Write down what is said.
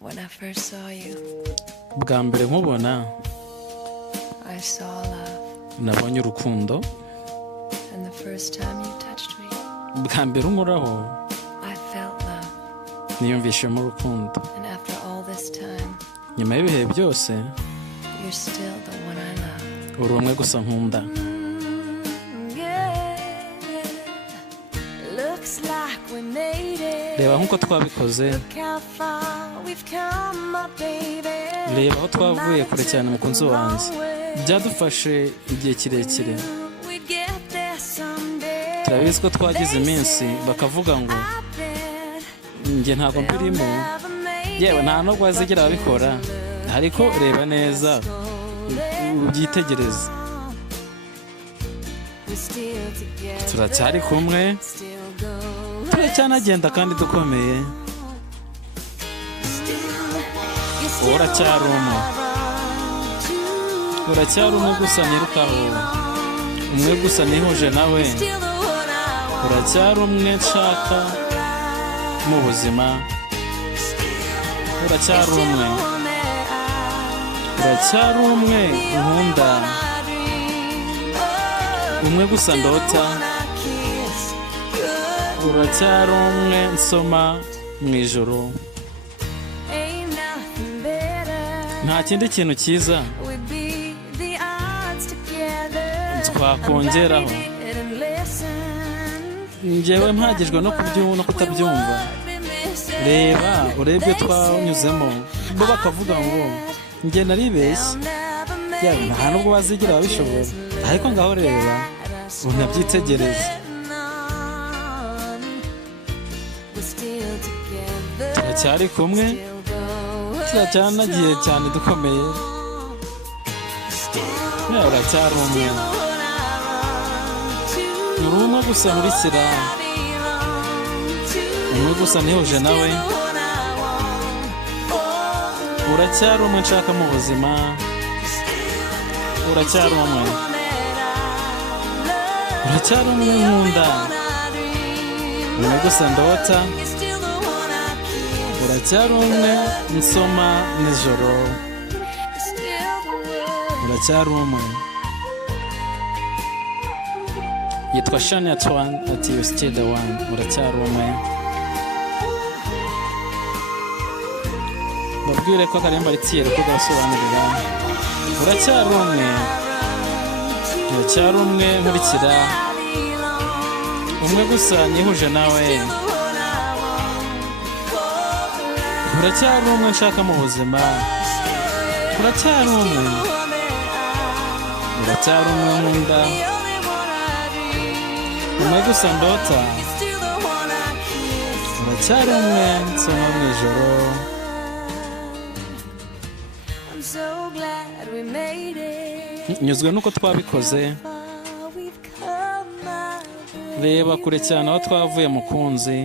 When I first saw you, bwa mbere nkubona I saw love. nabonye urukundo, And the first time you touched me, bwa mbere unkoraho I felt love. niyumvishemo urukundo. And after all this time, Nyuma y'ibihe byose you're still the one I love. uri umwe gusa nkunda. Yeah, looks like we made it. Reba nk'uko twabikoze, Look how far we've come, my baby. reba aho twavuye kure cyane mukunzi wanjye. Byadufashe igihe kirekire, We get there someday. turabizi ko twagize iminsi bakavuga ngo I bet njye ntabwo mbirimo, never make yewe nta nubwo bazigera babikora, ariko reba neza ubyitegereze, we're still together. turacyari kumwe, Still go. turacyanagenda kandi dukomeye. You're still Uracyari umwe, uracyari umwe gusa nirukaho, umwe gusa nihuje nawe, still the one I want. uracyari umwe nshaka mu buzima, uracyari umwe, uracyari umwe nkunda, umwe gusa ndota, uracyari umwe nsoma mu ijoro. Nta kindi kintu cyiza twakongeraho. Njyewe mpagijwe no kutabyumva. Reba urebye twanyuzemo, bo bakavuga ngo njye naribeshye, yewe nta nubwo bazigera babishobora, ariko ngaho reba unabyitegereze, turacyari kumwe, turacyanagiye cyane dukomeye, yewe uracyari umwe, uri umwe gusa nkurikira, umwe gusa nihuje nawe, uracyari umwe nshaka mu buzima, uracyari umwe, uracyari umwe nkunda, umwe gusa ndota, uracyari umwe nsoma nijoro, uracyari umwe. Yitwa Shania Twain ati you still the one, uracyari umwe. Babwire ko akaremba ritiyere ko gasobanurira, uracyari umwe, uracyari umwe nkurikira, umwe gusa nihuje nawe, uracyari umwe nshaka mu buzima, uracyari umwe, uracyari umwe nkunda, umwe gusa ndota, uracyari umwe nsoma mu ijoro. Nyuzwe nuko twabikoze, reba kure cyane aho twavuye mukunzi.